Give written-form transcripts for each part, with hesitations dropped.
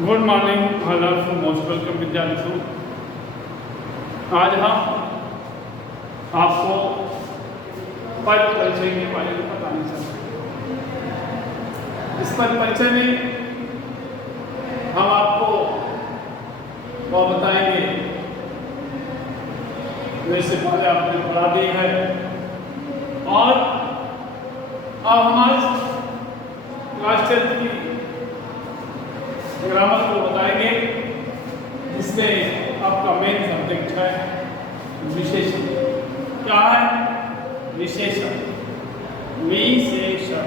Good morning all of most welcome विद्यार्थियों। आज हम आपको पद परिचय के बारे में बताना चाहते हैं। इस पद परिचय में हम आपको वो बताएंगे वैसे पहले आपने पढ़ा दी है, और अब हमारे क्लास 10 की ग्रामर को बताएंगे, जिसमें आपका मेन सब्जेक्ट है विशेषण। क्या है? विशेषण। विशेषण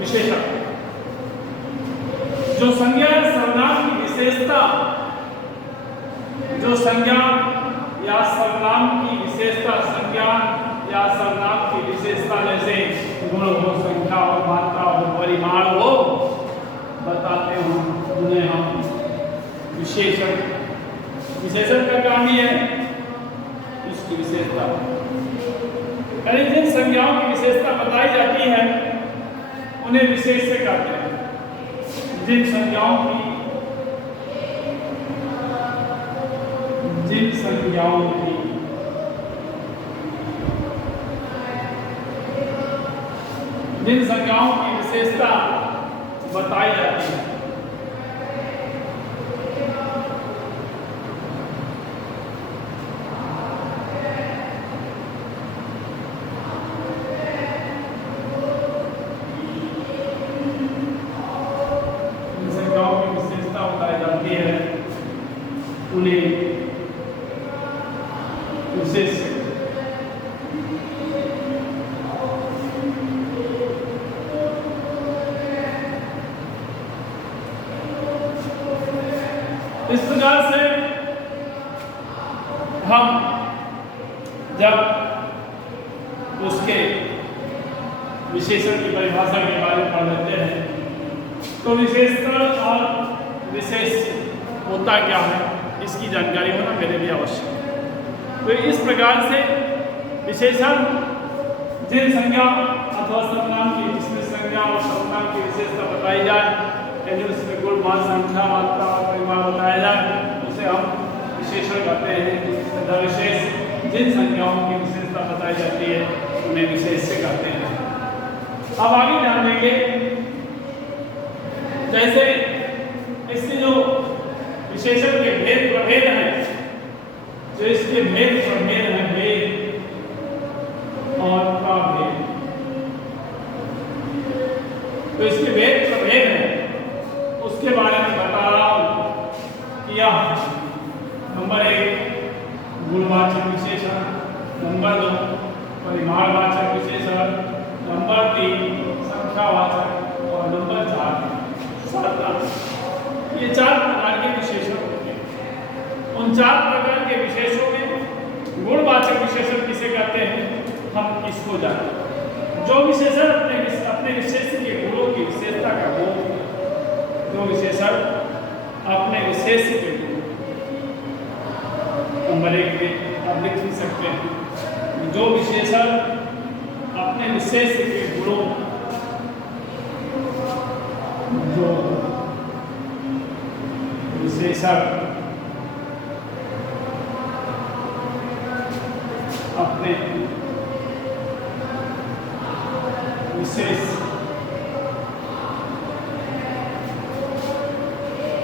विशेषण जो संज्ञा या सर्वनाम की विशेषता, जो संज्ञा या सर्वनाम की विशेषता, संज्ञा या सर्वनाम की विशेषता जैसे गुण हो, संख्या हो, मात्रा हो, परिमाण हो बताते हो, उन्हें हम विशेषण। विशेषण का काम ही है इसकी विशेषता। यानी जिन संज्ञाओं की विशेषता बताई जाती है उन्हें विशेष से कहते हैं। जिन संज्ञाओं की विशेषता बताई जाती है उन्हें विशेष। इस प्रकार से हम जब उसके विशेषण की परिभाषा के बारे में पढ़ लेते हैं तो विशेषण और विशेष होता क्या है इसकी जानकारी होना मेरे लिए आवश्यक है। तो इस प्रकार से विशेषण जिन संज्ञा अथवा सर्वनाम की, जिसमें संज्ञा और सर्वनाम की विशेषता बताई जाए, यानी उसमें गुण, मान, संख्या, मात्रा और परिमाण बताया जाए, उसे हम विशेषण कहते हैं। विशेष जिन संज्ञाओं की विशेषता बताई जाती है उन्हें विशेष से कहते हैं। अब आगे ध्यान देंगे, जैसे इसके जो विशेषण के भेद प्रभेद हैं, जो इसके भेद प्रभेद हैं, भेद और प्रभेद, तो इसके भेद प्रभेद हैं उसके बारे में बता रहा हूं कि यह नंबर 1 गुणवाचक विशेषण, नंबर 2 परिमाणवाचक विशेषण, नंबर 3 संख्यावाचक और नंबर 4 सर्वनाम। ये 4 प्रकार के विशेषण होते हैं। उन 4 प्रकार के विशेषों में गुणवाचक विशेषण किसे कहते हैं हम इसको जानते। जो विशेषण अपने विशेष के गुणों की विशेषता का बोध, जो विशेषण अपने विशेष के गुण, नंबर 1 में आप लिख सकते हैं, जो विशेषण अपने विशेष के गुणों, जो विशेषण अपने विशेष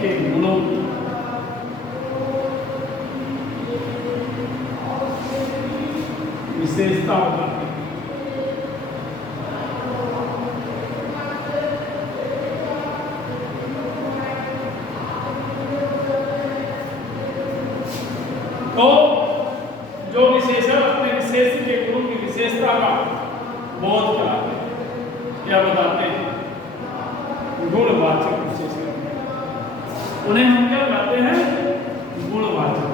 के गुणों विशेषता बताते हैं। तो जो विशेषण अपने विशेष के गुणों की विशेषता का बोध कराते हैं या बताते हैं, गुणवाचक विशेषण, उन्हें हम क्या कहते हैं? गुणवाचक।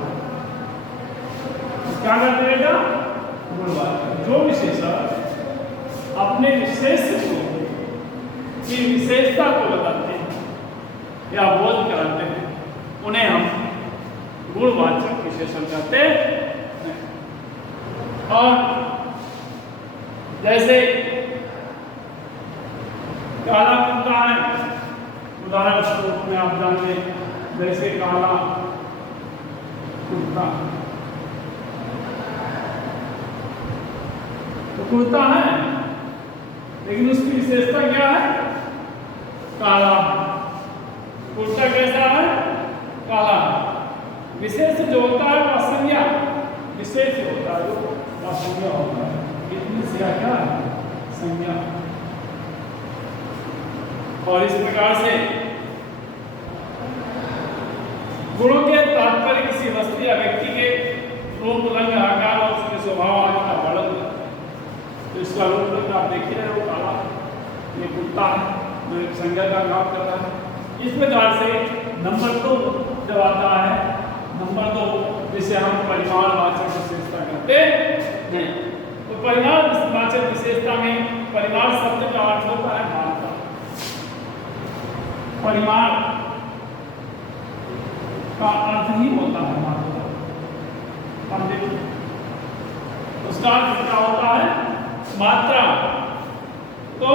क्या कहते हैं? गुणवाचक। जो विशेषण अपने विशेष की विशेषता को बताते हैं या बोध कराते हैं उन्हें हम गुणवाचक विशेषण कहते हैं। और जैसे काला कुत्ता है, उदाहरण स्वरूप में आप जान लें, जैसे काला कुर्ता, तो कुर्ता है लेकिन उसकी विशेषता क्या है? काला। कुर्ता कैसा है? काला। विशेष जो होता है वह संज्ञा, विशेष होता है जो वह संज्ञा होता है। इतनी सिया क्या है? संज्ञा। और इस प्रकार से गुणों के तात्पर्य किसी वस्तु या व्यक्ति के रूप, रंग, आकार और उसके स्वभाव आदि का वर्णन। तो इसका रूप रंग आप देख ही रहे हो, काला, ये कुत्ता है, जो एक संज्ञा का काम कर रहा है। इस प्रकार से नंबर 2 जब आता है, नंबर 2 जिसे हम परिमाणवाचक विशेषता कहते हैं। तो परिमाणवाचक विशेषता में परिमाण शब्द का अर्थ होता है मात्रा। परिमाण का अर्थ ही होता है मात्रा। हम देखो उसका अर्थ क्या होता है? मात्रा। तो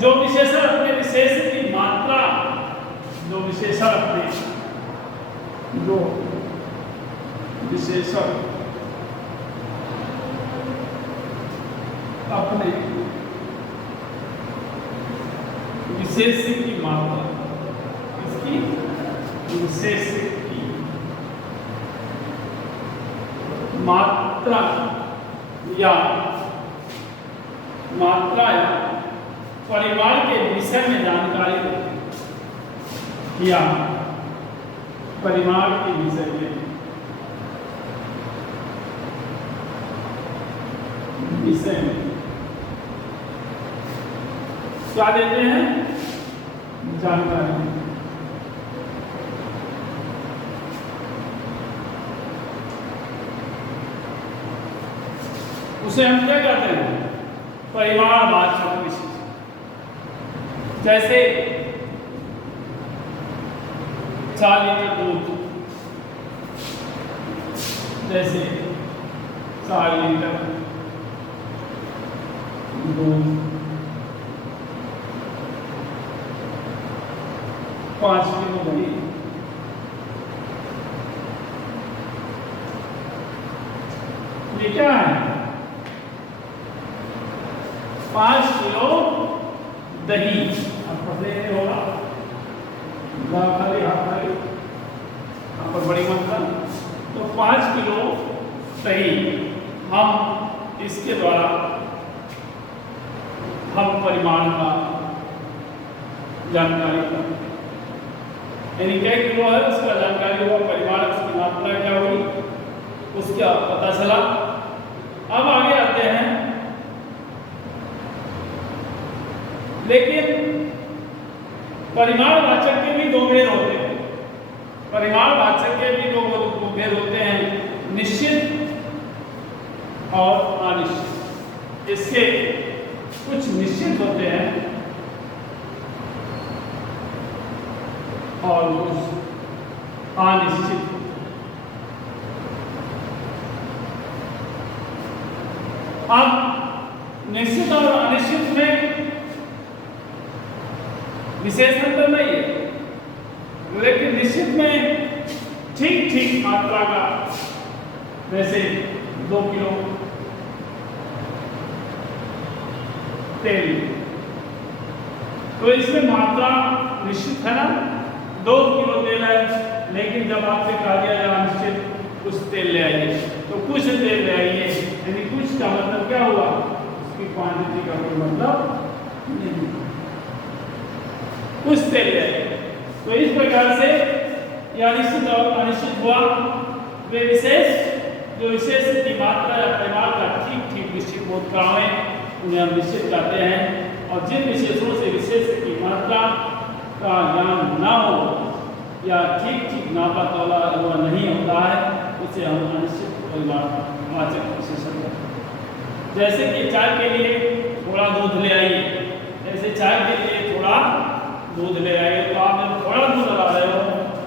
जो विशेषण अपने विशेष की मात्रा, जो विशेषण अपने विशेष की मात्रा, इसकी विशेष की मात्रा या परिमाण के विषय में जानकारी या परिमाण के विषय में क्या देते हैं? जानकारी। उसे हम क्या कहते हैं? परिमाणवाचक विशेषण। जैसे 4 लीटर दूध, जैसे 4 लीटर दूध, 5 किलो दही, ये क्या है? 5 किलो दही। आप पढ़े होगा, यहाँ पर बड़ी मात्रा। तो 5 किलो दही हम इसके द्वारा हम परिमाण का जानकारी करते हैं। यानी क्या किलो है उसका जानकारी हुआ, परिमाण उसकी मात्रा क्या हुई उसका पता चला। अब आगे आते हैं, लेकिन परिमाणवाचक के भी 2 भेद होते हैं। परिमाणवाचक के भी 2 भेद होते हैं, निश्चित और अनिश्चित। इसके कुछ निश्चित होते हैं और कुछ अनिश्चित। अब निश्चित और अनिश्चित में विशेष अंतर नहीं है, लेकिन निश्चित में ठीक मात्रा का, जैसे 2 किलो तेल, तो इसमें मात्रा निश्चित है ना, 2 किलो तेल है। लेकिन जब आपसे कहा गया जाए निश्चित कुछ तेल ले आइए, तो कुछ तेल ले आइए, यानी कुछ का मतलब क्या हुआ? उसकी क्वांटिटी का कोई मतलब नहीं, कुछ तेल ले आइए। तो इस प्रकार से यह निश्चित और अनिश्चित हुआ। वे विशेष जो विशेष की मात्रा या परिमाण का ठीक निश्चित बोध कराएं, उन्हें हम निश्चित कहते हैं। और जिन विशेषों से विशेष की मात्रा का ज्ञान न हो या ठीक नापा तोला हुआ नहीं होता है, उसे हम अनिश्चित परिमाणवाचक विशेषण कहते हैं। जैसे कि चाय के लिए थोड़ा दूध ले आइए, जैसे चाय के लिए थोड़ा दूध ले आइए, तो आप जब थोड़ा दूध ला रहे हो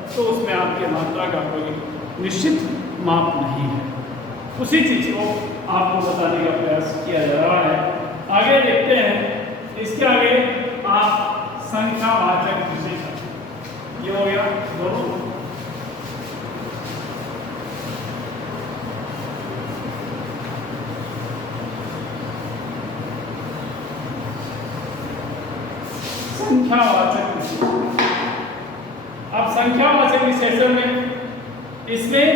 तो उसमें आपकी मात्रा का कोई निश्चित माप नहीं है। उसी चीज को आपको बताने का प्रयास किया जा रहा है। आगे देखते हैं, इसके आगे आप संख्यावाचक विशेषण। ये हो गया दोनों। संख्यावाचक विशेषण। अब संख्यावाचक विशेषण में इसमें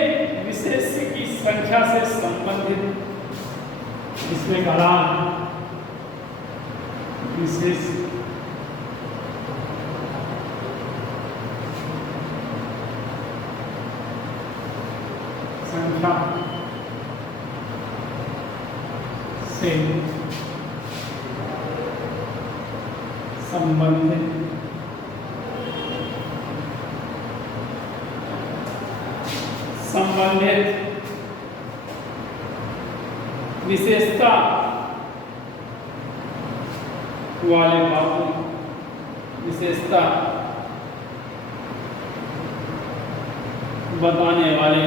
विशेष की संख्या से संबंधित इसमें कलाम विशेष संख्या से संबंधित विशेषता वाले बातों, विशेषता बताने वाले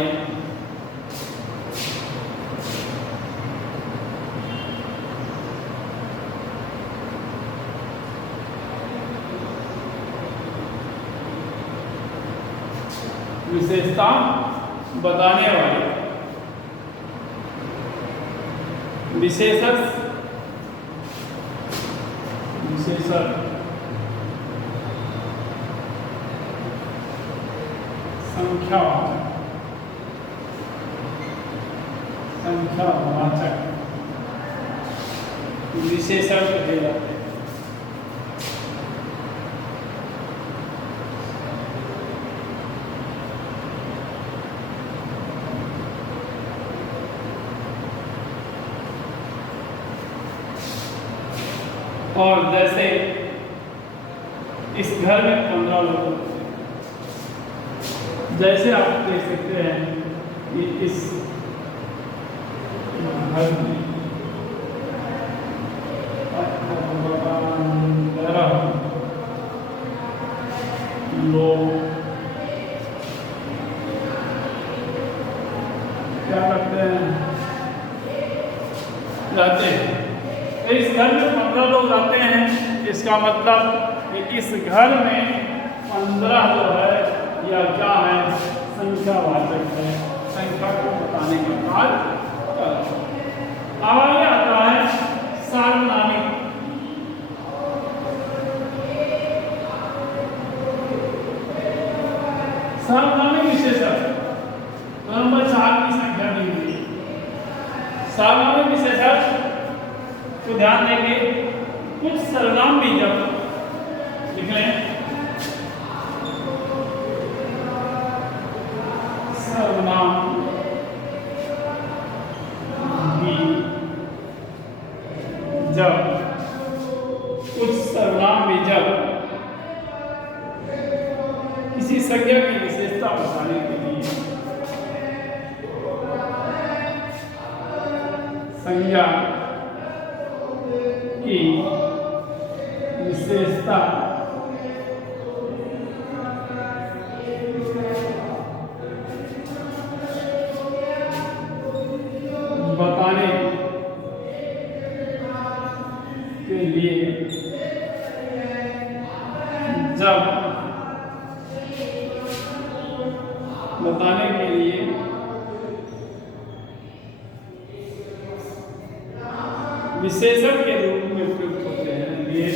विशेषता बताने वाले विशेषक संख्यावाचक विशेषण कहे जाते हैं। और जैसे इस घर में 15 लोग होते हैं, जैसे आप देख सकते हैं कि इस घर में 11 लोग क्या करते हैं, रहते हैं। इस घर में 15 लोग रहते हैं, इसका मतलब कि इस घर में 15 जो है या क्या है, संख्यावाचक है, संख्या को बताने का कार्य। अब आगे आता है सार्वनामिक। सार्वनामिक विशेषण नंबर 4 की संख्या दी हुई है। सार्वनामिक विशेषण तो ध्यान देंगे, कुछ सर्वनाम भी जब लिख लें, सर्वनाम भी जब, कुछ सर्वनाम भी जब किसी संज्ञा की विशेषता बताने के लिए, संज्ञा की विशेषता बताने के लिए जब बताने के लिए विशेषण के रूप में प्रयुक्त होते हैं, ये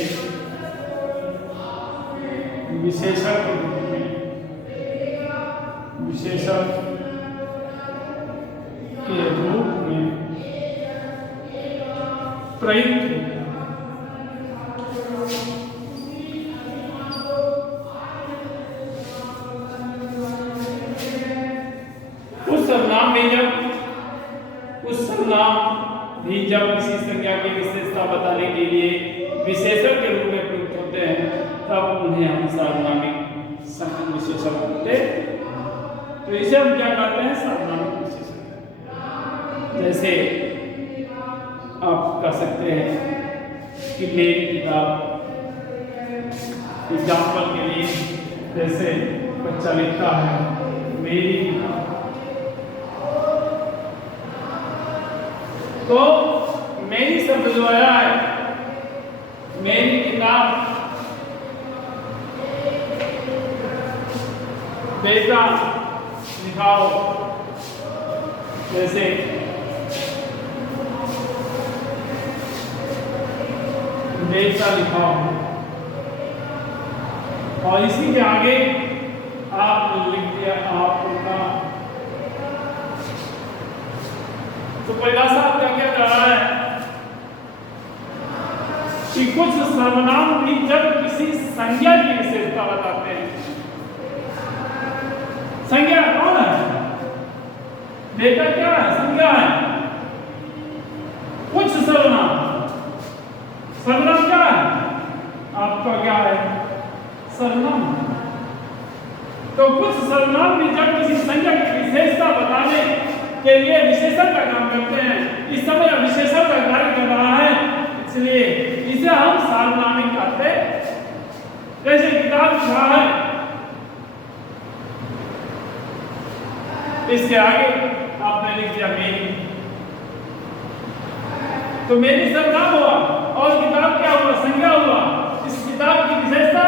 विशेषण के रूप में, विशेषण के रूप में प्रयुक्त उस सर्वनाम भी जब किसी संज्ञा की विशेषता बताने के लिए विशेषण के रूप में प्रयुक्त होते हैं, तब उन्हें हम सार्वनामिक विशेषण कहते हैं। तो इसे हम क्या कहते हैं, सार्वनामिक विशेषण। जैसे आप कह सकते हैं कि मेरी किताब, एग्जाम्पल के लिए, जैसे बच्चा लिखता है मेरी किताब, तो मेरी शब्द जो आया है, मेरी किताब बेटा लिखाओ, जैसे बेटा लिखाओ, और इसी के आगे आपने लिख दिया आपका। तो परिभाषा क्या क्या कर रहा है कि कुछ सर्वनाम भी जब किसी संज्ञा की विशेषता बताते हैं। संज्ञा कौन है? बेटा क्या है? संज्ञा है। कुछ सर्वनाम, सर्वनाम क्या है? आपका क्या है? सर्वनाम। तो कुछ सर्वनाम भी जब किसी संज्ञा की विशेषता बताने के लिए विशेषण का काम करते हैं। इस समय विशेषण का कार्य कर रहा है, इसलिए इसे हम सार्वनामिक कहते हैं। जैसे किताब लिखा है, इसके आगे आपने लिख दिया मेरी, तो मेरी सर्वनाम हुआ और किताब क्या हुआ? संज्ञा हुआ। इस किताब की विशेषता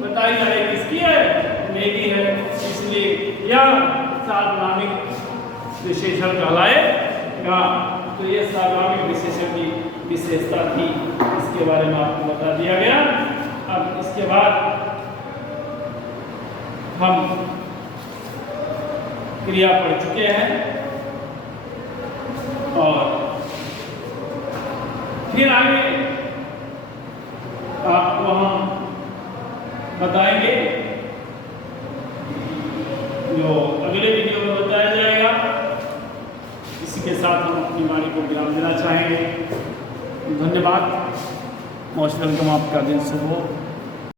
बताई जाए किसकी है? मेरी है, इसलिए यह सार्वनामिक विशेषण कहलाएगा। तो ये सार्वनामिक विशेषण की विशेषता थी, इसके बारे में आपको बता दिया गया। अब इसके बाद हम क्रिया पढ़ चुके हैं और फिर आगे आपको हम बताएंगे, जो अगले वीडियो में बताया जाएगा। इसी के साथ हम अपनी वाणी को विराम देना चाहेंगे। धन्यवाद। Most welcome. आपका दिन शुभ हो।